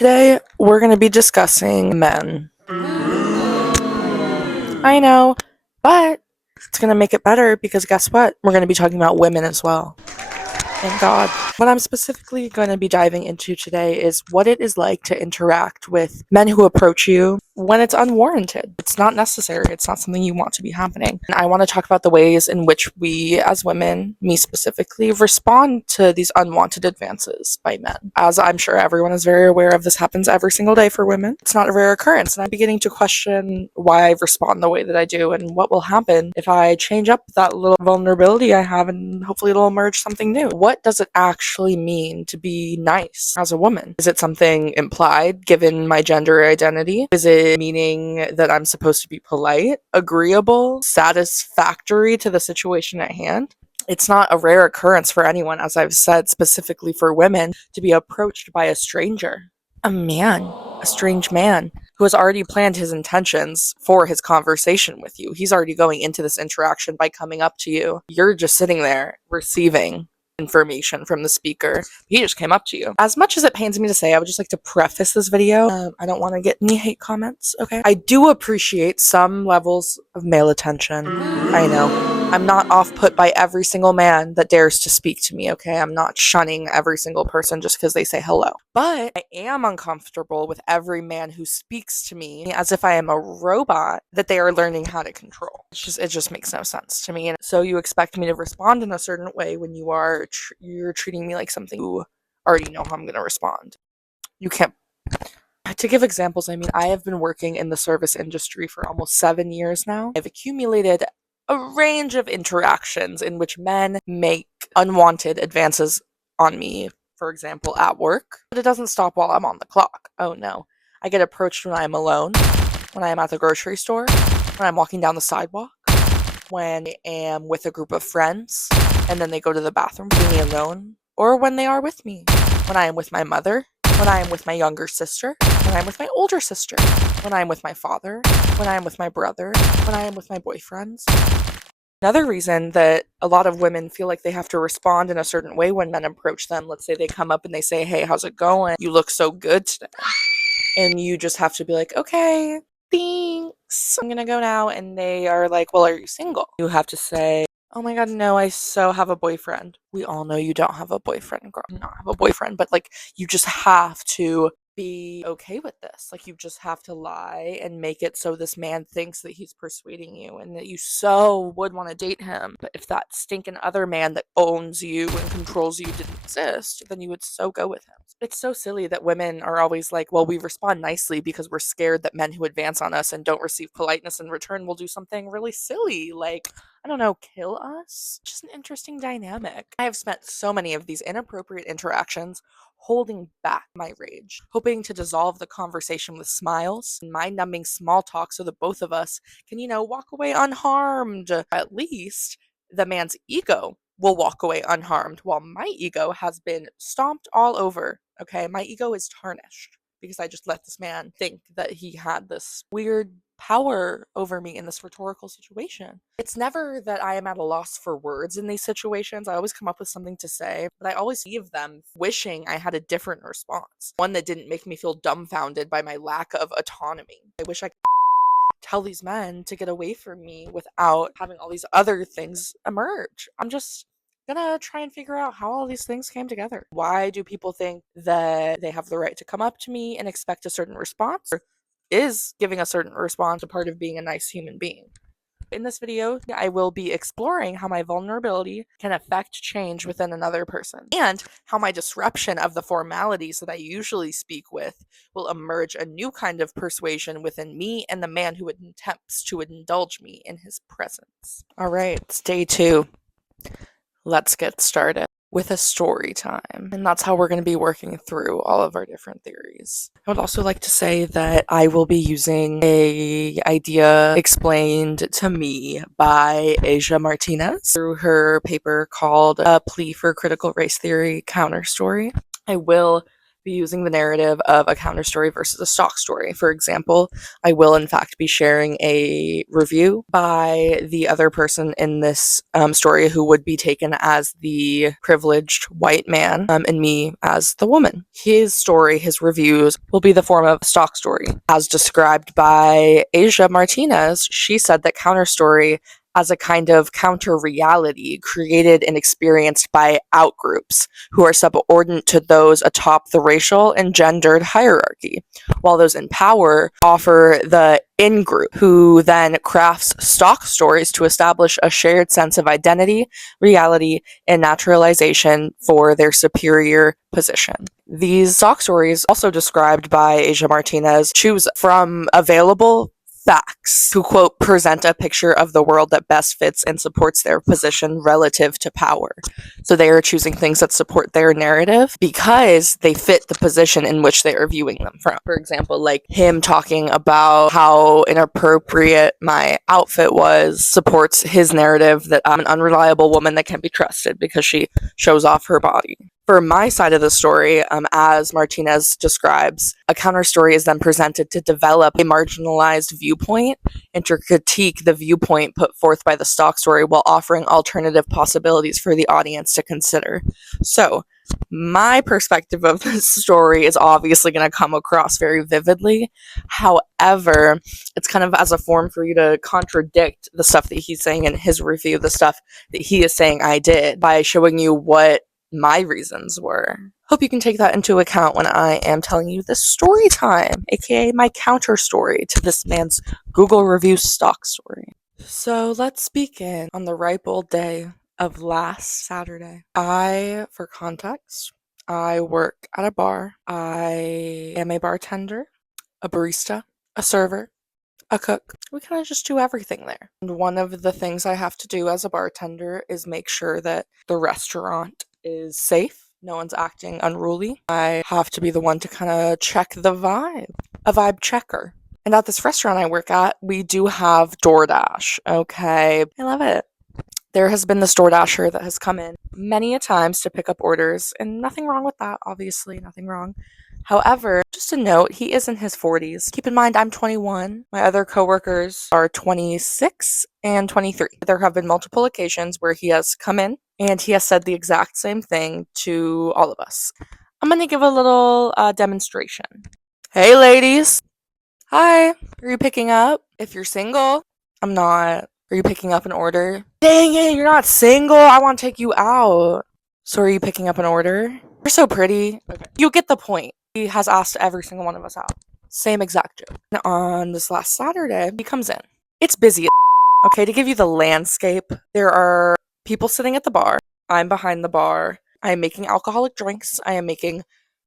Today, we're going to be discussing men. I know, but it's going to make it better because guess what? We're going to be talking about women as well. Thank God. What I'm specifically going to be diving into today is what it is like to interact with men who approach you when it's unwarranted. It's not necessary. It's not something you want to be happening. And I want to talk about the ways in which we, as women, me specifically, respond to these unwanted advances by men. As I'm sure everyone is very aware of, this happens every single day for women. It's not a rare occurrence, and I'm beginning to question why I respond the way that I do and what will happen if I change up that little vulnerability I have, and hopefully it'll emerge something new. What does it actually mean to be nice as a woman? Is it something implied given my gender identity? Is it meaning that I'm supposed to be polite, agreeable, satisfactory to the situation at hand? It's not a rare occurrence for anyone, as I've said, specifically for women, to be approached by a stranger. A strange man who has already planned his intentions for his conversation with you. He's already going into this interaction by coming up to you. You're just sitting there receiving information from the speaker. He just came up to you. As much as it pains me to say, I would just like to preface this video. I don't want to get any hate comments, okay? I do appreciate some levels of male attention. I know. I'm not off-put by every single man that dares to speak to me, okay? I'm not shunning every single person just because they say hello. But I am uncomfortable with every man who speaks to me as if I am a robot that they are learning how to control. It just makes no sense to me. And so you expect me to respond in a certain way when you're treating me like something you already know how I'm going to respond. You can't. To give examples, I mean, I have been working in the service industry for almost 7 years now. I've accumulated a range of interactions in which men make unwanted advances on me, for example, at work. But it doesn't stop while I'm on the clock. Oh no. I get approached when I am alone, when I am at the grocery store, when I'm walking down the sidewalk, when I am with a group of friends, and then they go to the bathroom, leaving me alone, or when they are with me, when I am with my mother, when I am with my younger sister, when I am with my older sister, when I am with my father, when I am with my brother, when I am with my boyfriends. Another reason that a lot of women feel like they have to respond in a certain way when men approach them, let's say they come up and they say, "Hey, how's it going? You look so good today." And you just have to be like, "Okay, thanks. I'm gonna go now." And they are like, "Well, are you single?" You have to say, "Oh my god, no, I so have a boyfriend." We all know you don't have a boyfriend, girl. You don't have a boyfriend, but like, you just have to be okay with this. Like, you just have to lie and make it so this man thinks that he's persuading you and that you so would want to date him. But if that stinking other man that owns you and controls you didn't exist, then you would so go with him. It's so silly that women are always like, well, we respond nicely because we're scared that men who advance on us and don't receive politeness in return will do something really silly, like, I don't know, kill us? Just an interesting dynamic. I have spent so many of these inappropriate interactions holding back my rage, hoping to dissolve the conversation with smiles and mind-numbing small talk so that both of us can, walk away unharmed. At least the man's ego will walk away unharmed, while my ego has been stomped all over, okay? My ego is tarnished because I just let this man think that he had this weird power over me in this rhetorical situation. It's never that I am at a loss for words in these situations. I always come up with something to say, but I always leave them wishing I had a different response. One that didn't make me feel dumbfounded by my lack of autonomy. I wish I could tell these men to get away from me without having all these other things emerge. I'm just gonna try and figure out how all these things came together. Why do people think that they have the right to come up to me and expect a certain response? Or is giving a certain response a part of being a nice human being? In this video, I will be exploring how my vulnerability can affect change within another person, and how my disruption of the formalities that I usually speak with will emerge a new kind of persuasion within me and the man who attempts to indulge me in his presence. All right, it's day 2. Let's get started with a story time. And that's how we're going to be working through all of our different theories. I would also like to say that I will be using a idea explained to me by Asia Martinez through her paper called A Plea for Critical Race Theory Counter Story. I will be using the narrative of a counter story versus a stock story. For example, I will in fact be sharing a review by the other person in this story who would be taken as the privileged white man, and me as the woman. His story, his reviews, will be the form of a stock story. As described by Asia Martinez, she said that counter story as a kind of counter reality created and experienced by outgroups who are subordinate to those atop the racial and gendered hierarchy, while those in power offer the in-group, who then crafts stock stories to establish a shared sense of identity, reality, and naturalization for their superior position. These stock stories, also described by Asia Martinez, choose from available facts who, quote, present a picture of the world that best fits and supports their position relative to power. So they are choosing things that support their narrative because they fit the position in which they are viewing them from. For example, like him talking about how inappropriate my outfit was supports his narrative that I'm an unreliable woman that can't be trusted because she shows off her body. For my side of the story, as Martinez describes, a counter story is then presented to develop a marginalized viewpoint and to critique the viewpoint put forth by the stock story while offering alternative possibilities for the audience to consider. So, my perspective of this story is obviously going to come across very vividly. However, it's kind of as a form for you to contradict the stuff that he's saying in his review, the stuff that he is saying I did, by showing you what my reasons were. Hope you can take that into account when I am telling you the story time, aka my counter story to this man's Google review stock story. So let's begin on the ripe old day of last Saturday. For context, I work at a bar. I am a bartender, a barista, a server, a cook. We kind of just do everything there. And one of the things I have to do as a bartender is make sure that the restaurant is safe. No one's acting unruly. I have to be the one to kind of check the vibe, a vibe checker. And at this restaurant I work at, we do have DoorDash. Okay, I love it. There has been this DoorDasher that has come in many a times to pick up orders, and nothing wrong with that, obviously, nothing wrong. However, just a note, he is in his 40s. Keep in mind, I'm 21. My other coworkers are 26 and 23. There have been multiple occasions where he has come in and he has said the exact same thing to all of us. I'm going to give a little demonstration. Hey, ladies. Hi. Are you picking up? If you're single, I'm not. Are you picking up an order? Dang it, you're not single. I want to take you out. So are you picking up an order? You're so pretty. Okay. You get the point. He has asked every single one of us out. Same exact joke. And on this last Saturday, he comes in. It's busy. Okay, to give you the landscape, there are people sitting at the bar. I'm behind the bar. I am making alcoholic drinks. I am making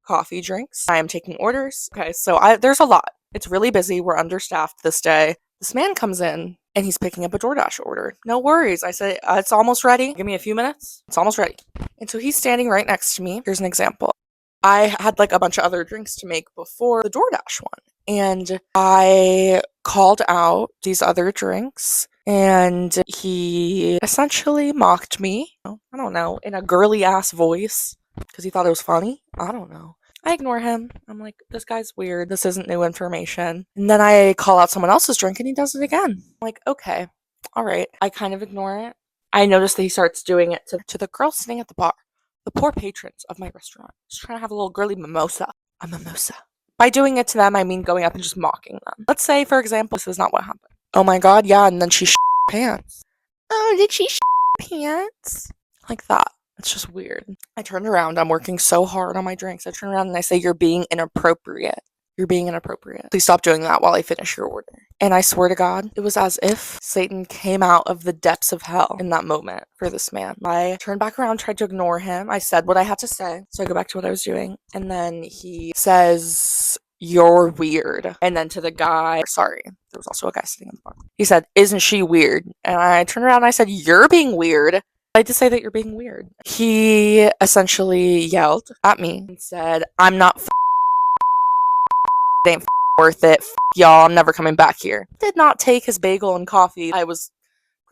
coffee drinks. I am taking orders. Okay, so there's a lot. It's really busy. We're understaffed this day. This man comes in and he's picking up a DoorDash order. No worries. I say, it's almost ready. Give me a few minutes. It's almost ready. And so he's standing right next to me. Here's an example. I had like a bunch of other drinks to make before the DoorDash one. And I called out these other drinks and he essentially mocked me. I don't know, in a girly ass voice because he thought it was funny. I don't know. I ignore him. I'm like, this guy's weird. This isn't new information. And then I call out someone else's drink and he does it again. I'm like, okay, all right. I kind of ignore it. I notice that he starts doing it to the girl sitting at the bar. The poor patrons of my restaurant. Just trying to have a little girly mimosa. A mimosa. By doing it to them, I mean going up and just mocking them. Let's say, for example, this is not what happened. Oh my god, yeah, and then she pants. Oh, did she pants? Like that. It's just weird. I turned around. I'm working so hard on my drinks. I turn around and I say, you're being inappropriate. You're being inappropriate. Please stop doing that while I finish your order. And I swear to God, it was as if Satan came out of the depths of hell in that moment for this man. I turned back around, tried to ignore him. I said what I had to say. So I go back to what I was doing. And then he says, you're weird. And then to the guy, sorry, there was also a guy sitting in the bar. He said, isn't she weird? And I turned around and I said, you're being weird. I like to say that you're being weird. He essentially yelled at me and said, I'm not ain't worth it. Y'all, I'm never coming back here. Did not take his bagel and coffee. I was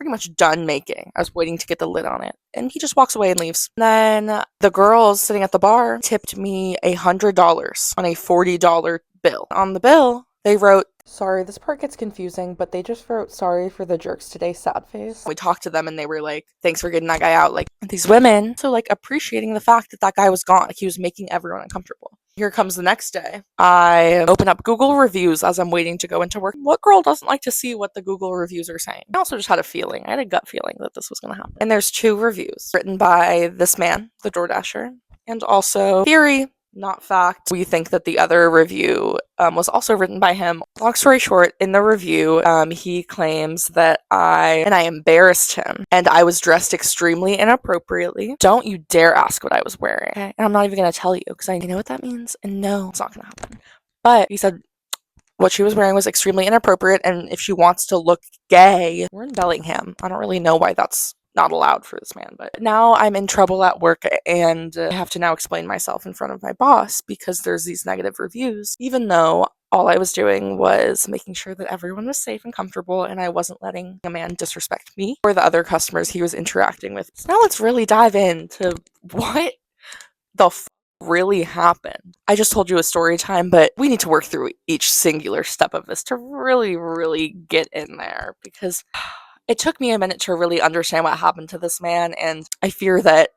pretty much done making. I was waiting to get the lid on it. And he just walks away and leaves. Then the girls sitting at the bar tipped me $100 on a $40 bill. On the bill, they wrote, sorry, this part gets confusing, but they just wrote, sorry for the jerks today, sad face. We talked to them and they were like, thanks for getting that guy out. Like, these women, so like appreciating the fact that that guy was gone. Like, he was making everyone uncomfortable. Here comes the next day. I open up Google reviews as I'm waiting to go into work. What girl doesn't like to see what the Google reviews are saying? I also just had a feeling. I had a gut feeling that this was going to happen. And there's 2 reviews written by this man, the DoorDasher, and also theory, not fact. We think that the other review was also written by him. Long story short, in the review, he claims that I embarrassed him and I was dressed extremely inappropriately. Don't you dare ask what I was wearing. Okay? And I'm not even going to tell you because I know what that means. And no, it's not going to happen. But he said what she was wearing was extremely inappropriate. And if she wants to look gay, we're in Bellingham. I don't really know why that's not allowed for this man, but now I'm in trouble at work and I have to now explain myself in front of my boss because there's these negative reviews, even though all I was doing was making sure that everyone was safe and comfortable and I wasn't letting a man disrespect me or the other customers he was interacting with. So now let's really dive into what the really happened. I just told you a story time, but we need to work through each singular step of this to really get in there because it took me a minute to really understand what happened to this man, and I fear that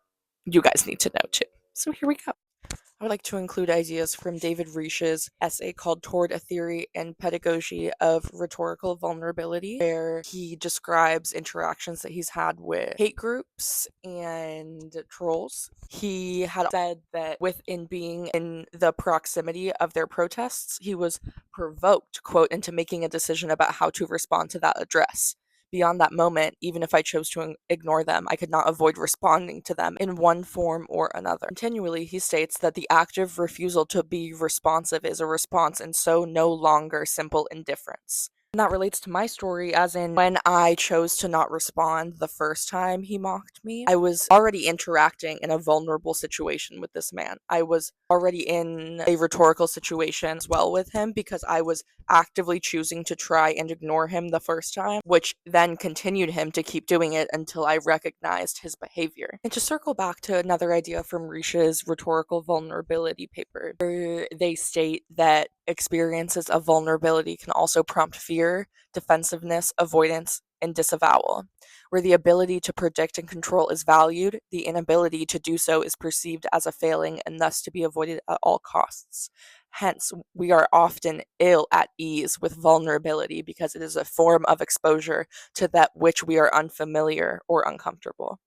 you guys need to know too. So here we go. I would like to include ideas from David Reich's essay called Toward a Theory and Pedagogy of Rhetorical Vulnerability, where he describes interactions that he's had with hate groups and trolls. He had said that within being in the proximity of their protests, he was provoked, quote, into making a decision about how to respond to that address. Beyond that moment, even if I chose to ignore them, I could not avoid responding to them in one form or another. Continually, he states that the active refusal to be responsive is a response and so no longer simple indifference. And that relates to my story, as in when I chose to not respond the first time he mocked me, I was already interacting in a vulnerable situation with this man. I was already in a rhetorical situation as well with him because I was actively choosing to try and ignore him the first time, which then continued him to keep doing it until I recognized his behavior. And to circle back to another idea from Risha's rhetorical vulnerability paper, where they state that experiences of vulnerability can also prompt fear, defensiveness, avoidance, and disavowal. Where the ability to predict and control is valued, the inability to do so is perceived as a failing and thus to be avoided at all costs. Hence, we are often ill at ease with vulnerability because it is a form of exposure to that which we are unfamiliar or uncomfortable.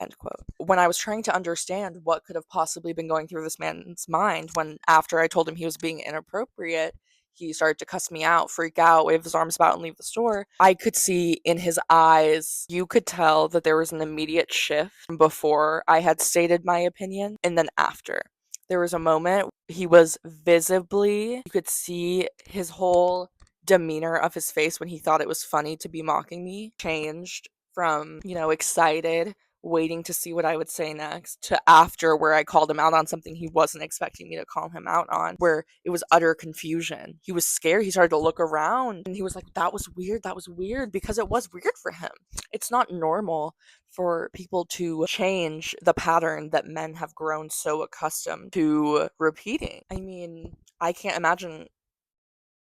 End quote. When I was trying to understand what could have possibly been going through this man's mind when after I told him he was being inappropriate, he started to cuss me out, freak out, wave his arms about, and leave the store. I could see in his eyes, you could tell that there was an immediate shift from before I had stated my opinion and then after. There was a moment he was visibly, you could see his whole demeanor of his face when he thought it was funny to be mocking me changed from, excited, waiting to see what I would say next, to after where I called him out on something he wasn't expecting me to call him out on, where it was utter confusion. He was scared. He started to look around and he was like, that was weird, because it was weird for him. It's not normal for people to change the pattern that men have grown so accustomed to repeating. I mean, I can't imagine.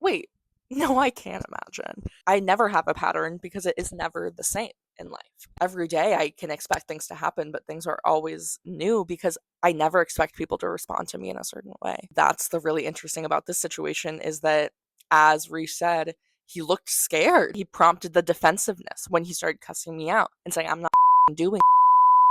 Wait, no, I can't imagine. I never have a pattern because it is never the same in life. Every day I can expect things to happen, but things are always new because I never expect people to respond to me in a certain way. That's the really interesting about this situation is that, as Reese said, he looked scared. He prompted the defensiveness when he started cussing me out and saying, I'm not doing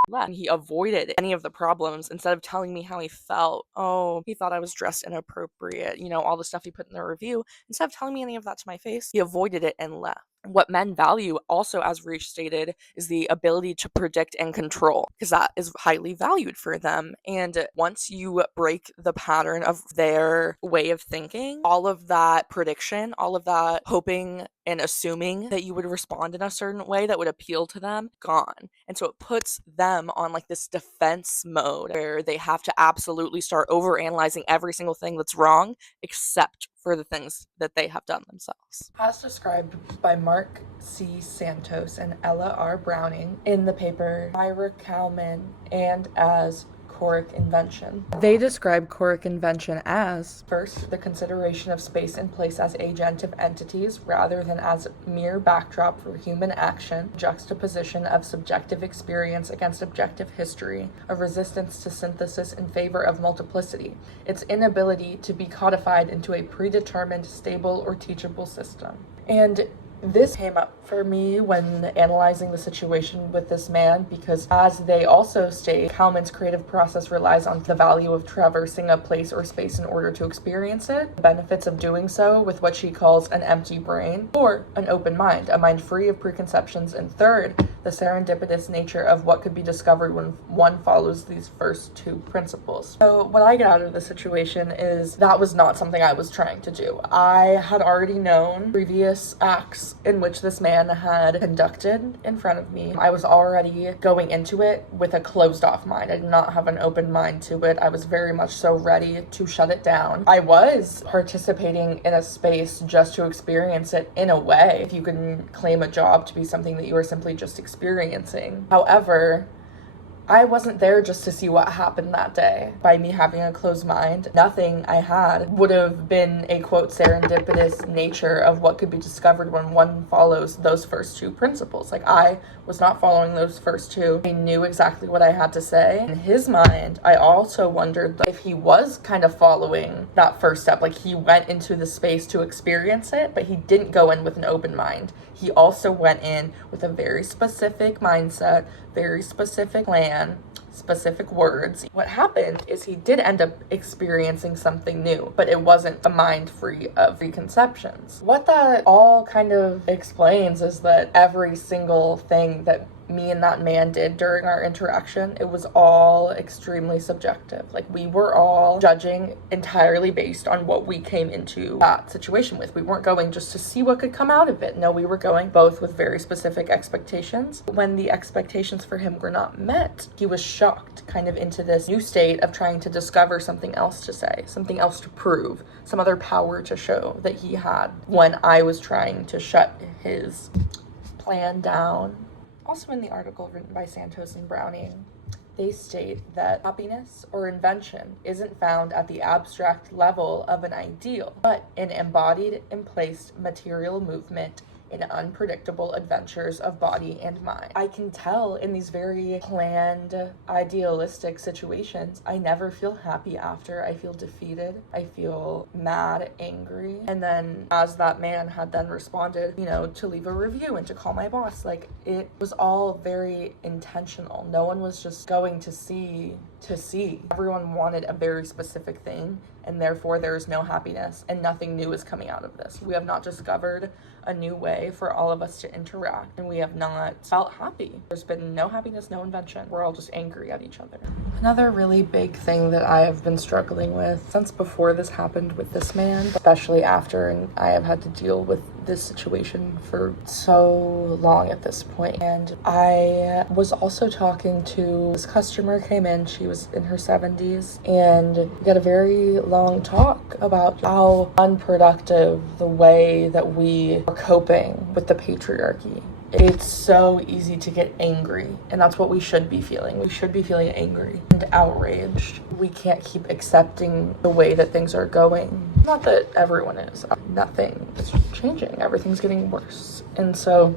left. He avoided any of the problems instead of telling me how he felt. Oh, he thought I was dressed inappropriate, all the stuff he put in the review. Instead of telling me any of that to my face, he avoided it and left. What men value, also as Reach stated, is the ability to predict and control, because that is highly valued for them. And once you break the pattern of their way of thinking, all of that prediction, all of that hoping and assuming that you would respond in a certain way that would appeal to them, gone. And so it puts them on like this defense mode where they have to absolutely start overanalyzing every single thing that's wrong except for the things that they have done themselves. As described by Mark C. Santos and Ella R. Browning in the paper Ira Kalman and as Rhetoric invention. They describe Rhetoric invention as, first, the consideration of space and place as agentive entities rather than as mere backdrop for human action, juxtaposition of subjective experience against objective history, a resistance to synthesis in favor of multiplicity, its inability to be codified into a predetermined, stable, or teachable system. And this came up for me when analyzing the situation with this man because, as they also state, Kalman's creative process relies on the value of traversing a place or space in order to experience it, the benefits of doing so with what she calls an empty brain, or an open mind, a mind free of preconceptions, and third, the serendipitous nature of what could be discovered when one follows these first two principles. So what I get out of the situation is that was not something I was trying to do. I had already known previous acts in which this man had conducted in front of me. I was already going into it with a closed off mind. I did not have an open mind to it. I was very much so ready to shut it down. I was participating in a space just to experience it in a way, if you can claim a job to be something that you are simply just experiencing. However, I wasn't there just to see what happened that day. By me having a closed mind, nothing I had would have been a, quote, serendipitous nature of what could be discovered when one follows those first two principles. Like, I was not following those first two. I knew exactly what I had to say. In his mind, I also wondered if he was kind of following that first step. Like, he went into the space to experience it, but he didn't go in with an open mind. He also went in with a very specific mindset, very specific plan, specific words. What happened is he did end up experiencing something new, but it wasn't a mind free of preconceptions. What that all kind of explains is that every single thing that me and that man did during our interaction, it was all extremely subjective. Like, we were all judging entirely based on what we came into that situation with. We weren't going just to see what could come out of it. No, we were going both with very specific expectations. When the expectations for him were not met, he was shocked kind of into this new state of trying to discover something else to say, something else to prove, some other power to show that he had when I was trying to shut his plan down. Also in the article written by Santos and Browning, they state that happiness or invention isn't found at the abstract level of an ideal, but in embodied and placed material movement in unpredictable adventures of body and mind. I can tell in these very planned, idealistic situations, I never feel happy after. I feel defeated. I feel mad, angry. And then as that man had then responded, to leave a review and to call my boss, like, it was all very intentional. No one was just going to see. Everyone wanted a very specific thing, and therefore there is no happiness and nothing new is coming out of this. We have not discovered a new way for all of us to interact, and we have not felt happy. There's been no happiness, no invention. We're all just angry at each other. Another really big thing that I have been struggling with since before this happened with this man, especially after, and I have had to deal with this situation for so long at this point. And I was also talking to this customer, came in, she was in her 70s, and we got a very long talk about how unproductive the way that we are coping with the patriarchy. It's so easy to get angry, and that's what we should be feeling. We should be feeling angry and outraged. We can't keep accepting the way that things are going. Not that everyone is. Nothing is changing. Everything's getting worse. And so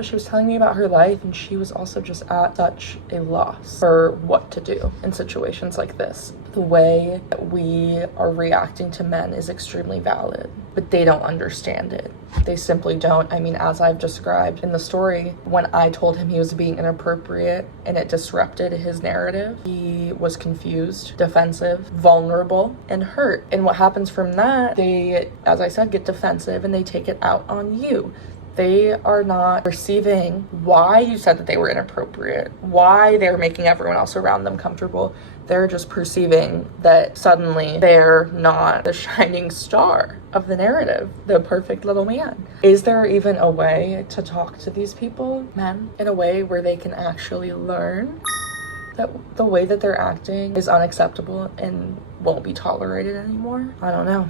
she was telling me about her life, and she was also just at such a loss for what to do in situations like this. The way that we are reacting to men is extremely valid, but they don't understand it. They simply don't. I mean, as I've described in the story, when I told him he was being inappropriate and it disrupted his narrative, he was confused, defensive, vulnerable, and hurt. And what happens from that, they, as I said, get defensive and they take it out on you. They are not perceiving why you said that they were inappropriate, why they're making everyone else around them comfortable. They're just perceiving that suddenly they're not the shining star of the narrative, the perfect little man. Is there even a way to talk to these people, men, in a way where they can actually learn that the way that they're acting is unacceptable and won't be tolerated anymore? I don't know.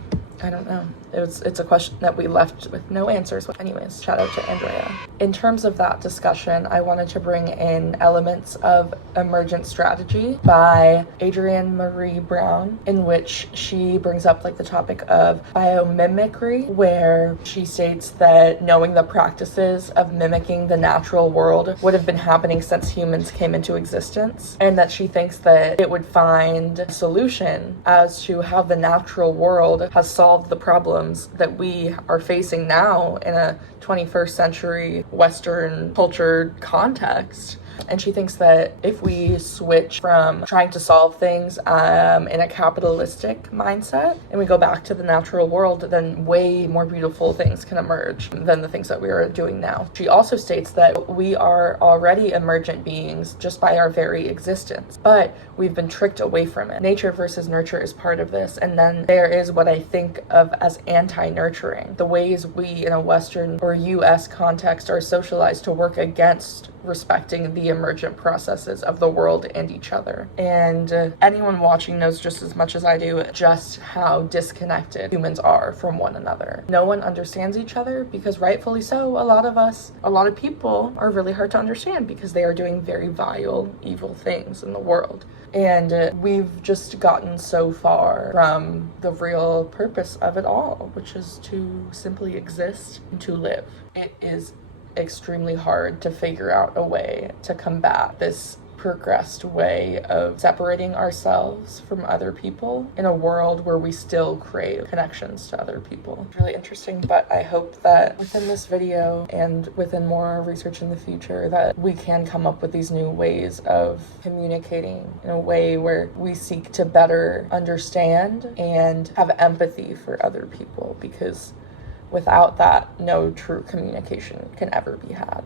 It's a question that we left with no answers. Anyways, shout out to Andrea. In terms of that discussion, I wanted to bring in Elements of Emergent Strategy by Adrienne Marie Brown, in which she brings up like the topic of biomimicry, where she states that knowing the practices of mimicking the natural world would have been happening since humans came into existence, and that she thinks that it would find a solution as to how the natural world has solved the problems that we are facing now in a 21st century Western cultured context. And she thinks that if we switch from trying to solve things in a capitalistic mindset and we go back to the natural world, then way more beautiful things can emerge than the things that we are doing now. She also states that we are already emergent beings just by our very existence, but we've been tricked away from it. Nature versus nurture is part of this. And then there is what I think of as anti-nurturing, the ways we in a Western or US context are socialized to work against respecting the emergent processes of the world and each other. And anyone watching knows just as much as I do just how disconnected humans are from one another. No one understands each other because, rightfully so, a lot of people are really hard to understand because they are doing very vile, evil things in the world. And we've just gotten so far from the real purpose of it all, which is to simply exist and to live. It is extremely hard to figure out a way to combat this progressed way of separating ourselves from other people in a world where we still crave connections to other people. It's really interesting, but I hope that within this video and within more research in the future that we can come up with these new ways of communicating in a way where we seek to better understand and have empathy for other people, because without that, no true communication can ever be had.